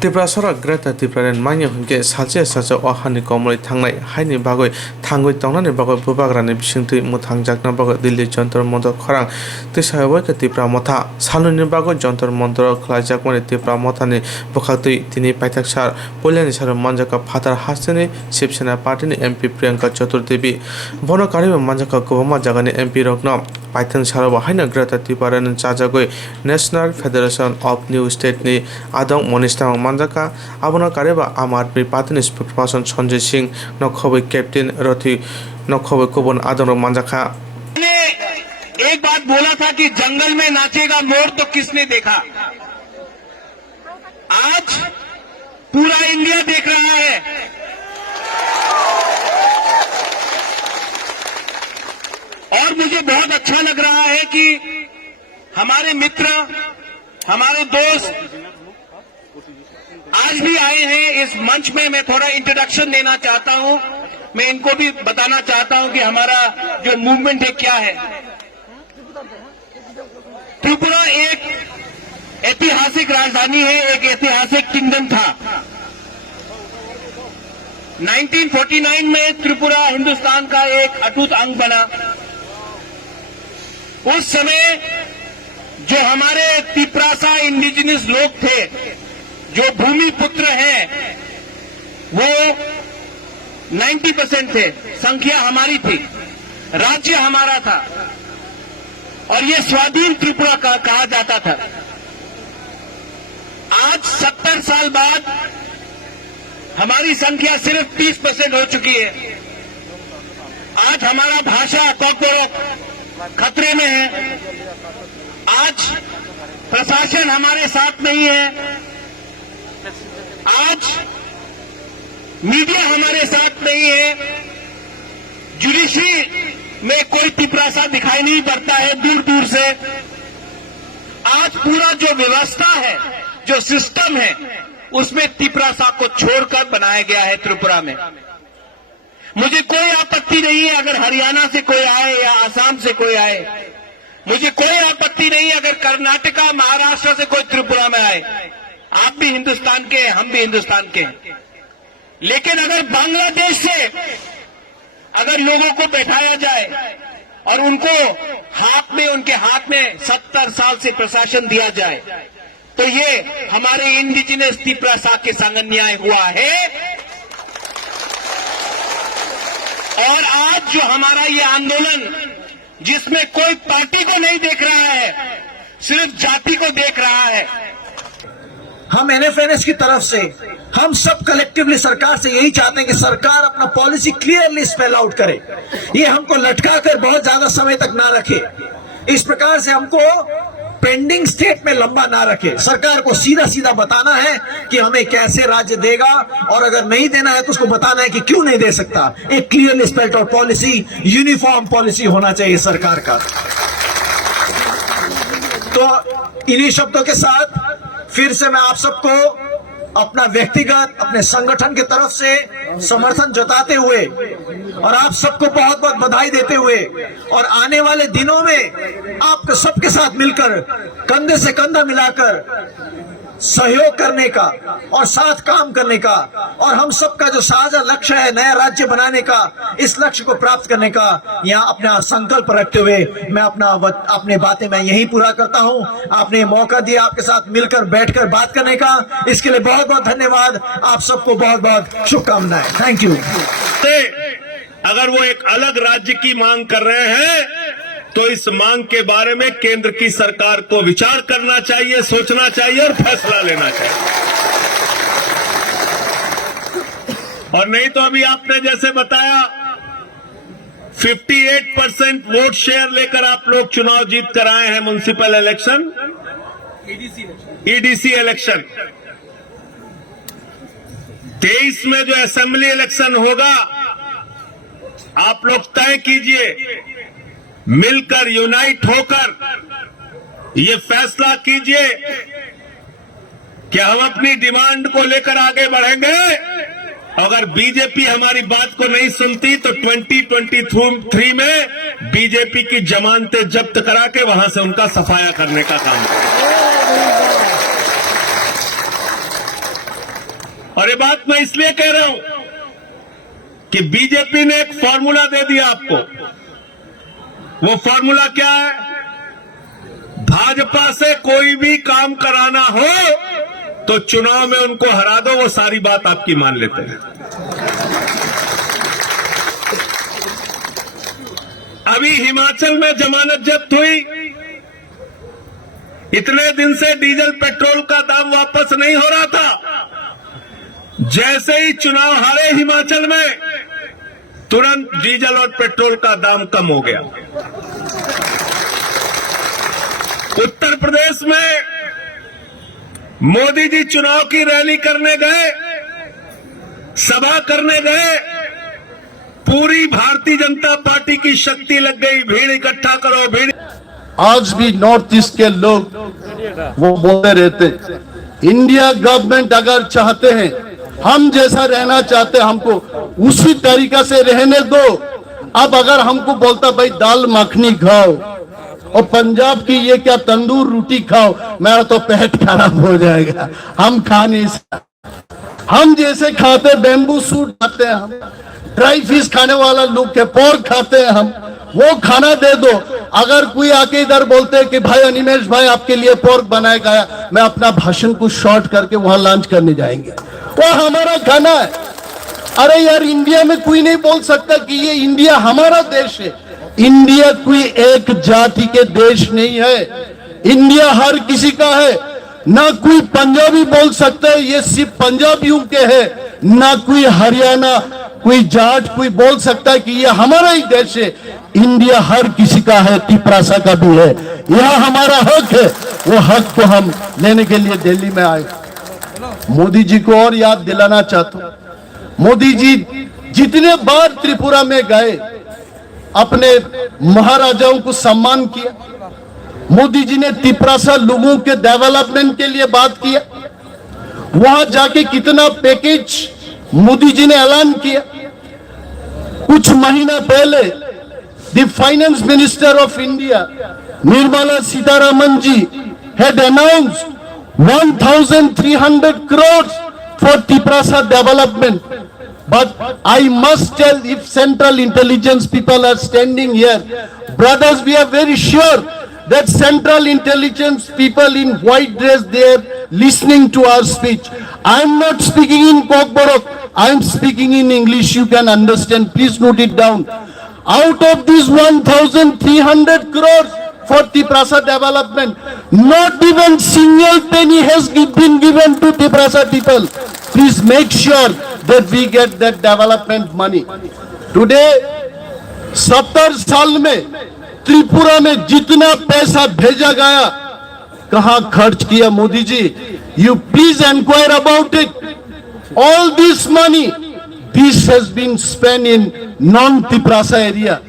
Tripura Sorak Greta Tripura Manya Hunke Sache Sacha Ohani Komoi Tangnai Haini Bagoi Tangoi Tonani Bagoi Bubagrani Bishingti Mutangjagna Bagoi Dili Jontor Mondo Korang Tisawaka Tripura Mota Saluni Bagoi Jontor Mondo Klajakmani Tripura Motani Bukati Tini Paitaksar Poliani Sar Manjaka Patar Hasani Shipsena Party MP Priyanka Chaturdevi Bono Kariba Manjaka Goma Jagani MP Rokno Python Saraba Haina Greta Tripura Chajagoi National Federation of New State ni Adong Monistang Manjaka Abona Kareba Am Admi Party spokesperson Sanjay Singh Nokhobai Captain Roti Nokhobai Kobon Adong Manjaka एक बात बोला था कि जंगल में नाचेगा मोर तो किसने देखा। आज पूरा इंडिया देख रहा है। और मुझे बहुत अच्छा लग रहा है कि हमारे मित्र, हमारे दोस्त आज भी आए हैं इस मंच में। मैं थोड़ा इंट्रोडक्शन देना चाहता हूं। मैं इनको भी बताना चाहता हूं कि हमारा जो मूवमेंट है क्या है। त्रिपुरा एक ऐतिहासिक राजधानी है, एक ऐतिहासिक किंगडम था। 1949 में त्रिपुरा हिंदुस्तान का एक अटूट अंग बना। उस समय जो हमारे तिपरासा इंडिजिनस लोग थे, जो भूमि पुत्र हैं, वो 90% थे, संख्या हमारी थी, राज्य हमारा था और ये स्वाधीन त्रिपुरा कहा जाता था। आज 70 साल बाद हमारी संख्या सिर्फ 30% हो चुकी है। आज हमारा भाषा कॉर्पोरेट खतरे में है। आज प्रशासन हमारे साथ नहीं है। आज मीडिया हमारे साथ नहीं है। जुडिशरी में कोई तिपरासा दिखाई नहीं पड़ता है दूर दूर से। आज पूरा जो व्यवस्था है, जो सिस्टम है, उसमें तिपरासा को छोड़कर बनाया गया है त्रिपुरा में। मुझे कोई आपत्ति नहीं है अगर हरियाणा से कोई आए या आसाम से कोई आए। मुझे कोई आपत्ति नहीं अगर कर्नाटका, महाराष्ट्र से कोई त्रिपुरा में आए। आप भी हिंदुस्तान के हैं, हम भी हिंदुस्तान के हैं। लेकिन अगर बांग्लादेश से अगर लोगों को बैठाया जाए और उनको उनके हाथ में 70 साल से प्रशासन दिया जाए, तो ये हमारे इंडिजिनस तिपरासा के संग अन्याय हुआ है। और आज जो हमारा ये आंदोलन, जिसमें कोई पार्टी को नहीं देख रहा है, सिर्फ जाति को देख रहा है। हम एनएफएनएस की तरफ से हम सब कलेक्टिवली सरकार से यही चाहते हैं कि सरकार अपना पॉलिसी क्लियरली स्पेल आउट करे। ये हमको लटका कर बहुत ज्यादा समय तक ना रखे। इस प्रकार से हमको पेंडिंग स्टेट में लंबा ना रखे। सरकार को सीधा सीधा बताना है कि हमें कैसे राज्य देगा, और अगर नहीं देना है तो उसको बताना है कि क्यों नहीं दे सकता। एक clearly spelled out policy, uniform policy होना चाहिए सरकार का। तो इन्हीं शब्दों के साथ फिर से मैं आप सबको अपना व्यक्तिगत, अपने संगठन की तरफ से समर्थन जताते हुए और आप सबको बहुत बहुत बधाई देते हुए, और आने वाले दिनों में आप सबके साथ मिलकर कंधे से कंधा मिलाकर सहयोग करने का और साथ काम करने का, और हम सबका जो साझा लक्ष्य है नया राज्य बनाने का, इस लक्ष्य को प्राप्त करने का यहाँ अपना संकल्प रखते हुए मैं अपनी बातें मैं यही पूरा करता हूँ। आपने मौका दिया आपके साथ मिलकर बैठकर बात करने का, इसके लिए बहुत बहुत धन्यवाद। आप सबको बहुत बहुत शुभकामनाएं। Thank you. अगर वो एक अलग राज्य की मांग कर रहे हैं तो इस मांग के बारे में केंद्र की सरकार को विचार करना चाहिए, सोचना चाहिए और फैसला लेना चाहिए। और नहीं तो अभी आपने जैसे बताया 58% वोट शेयर लेकर आप लोग चुनाव जीत कर आए हैं म्युनिसिपल इलेक्शन, ईडीसी इलेक्शन। 23 में जो असेंबली इलेक्शन होगा, आप लोग तय कीजिए, मिलकर यूनाइट होकर ये फैसला कीजिए कि हम अपनी डिमांड को लेकर आगे बढ़ेंगे। अगर बीजेपी हमारी बात को नहीं सुनती तो 2023 में बीजेपी की जमानतें जब्त करा के वहां से उनका सफाया करने का काम करें। और ये बात मैं इसलिए कह रहा हूं कि बीजेपी ने एक फॉर्मूला दे दिया आपको। वो फॉर्मूला क्या है? भाजपा से कोई भी काम कराना हो तो चुनाव में उनको हरा दो, वो सारी बात आपकी मान लेते हैं। अभी हिमाचल में जमानत जब्त हुई, इतने दिन से डीजल पेट्रोल का दाम वापस नहीं हो रहा था। जैसे ही चुनाव हारे हिमाचल में, तुरंत डीजल और पेट्रोल का दाम कम हो गया। उत्तर प्रदेश में मोदी जी चुनाव की रैली करने गए, सभा करने गए, पूरी भारतीय जनता पार्टी की शक्ति लग गई, भीड़ इकट्ठा करो, भीड़। आज भी नॉर्थ ईस्ट के लोग वो बोलते रहते, इंडिया गवर्नमेंट अगर चाहते हैं, हम जैसा रहना चाहते हैं, हमको उसी तरीका से रहने दो। अब अगर हमको बोलता भाई दाल मखनी खाओ और पंजाब की ये क्या तंदूर रोटी खाओ, मेरा तो पेट खराब हो जाएगा, हम खा नहीं सकते। हम जैसे खाते बेम्बू सूट खाते हैं, हम ड्राई फिश खाने वाला लोग के पोर्क खाते हैं, हम वो खाना दे दो। अगर कोई आके इधर बोलते हैं कि भाई अनिमेश भाई आपके लिए पोर्क बनाया गया, मैं अपना भाषण को शॉर्ट करके वहां लॉन्च करने जाएंगे, वो हमारा खाना है। अरे यार, इंडिया में कोई नहीं बोल सकता कि ये इंडिया हमारा देश है। इंडिया कोई एक जाति के देश नहीं है, इंडिया हर किसी का है। ना कोई पंजाबी बोल सकता है ये सिर्फ पंजाबियों के है, ना कोई हरियाणा, कोई जाट कोई बोल सकता है कि ये हमारा ही देश है। इंडिया हर किसी का है, तिपरासा का भी है। यह हमारा हक है, वो हक को हम लेने के लिए दिल्ली में आए। मोदी जी को और याद दिलाना चाहता हूं, मोदी जी जितने बार त्रिपुरा में गए, अपने महाराजाओं को सम्मान किया। मोदी जी ने तिपरासा लोगों के डेवलपमेंट के लिए बात किया। वहां जाके कितना पैकेज मोदी जी ने ऐलान किया। कुछ महीना पहले the finance minister of India Nirmala Sitharaman ji had announced 1,300 crores for Tiprasa development. But I must tell, if central intelligence people are standing here, brothers, we are very sure that central intelligence people in white dress, they are listening to our speech. I am not speaking in Kokborok, I am speaking in English, you can understand, please note it down. Out of these 1,300 crores for Tiprasa development, not even single penny has been given to Tiprasa people. Please make sure that we get that development money. Today 70 साल में त्रिपुरा में जितना पैसा भेजा गया, कहां खर्च किया Modi ji? You please inquire about it. All this money, this has been spent in non-Tiprasa area.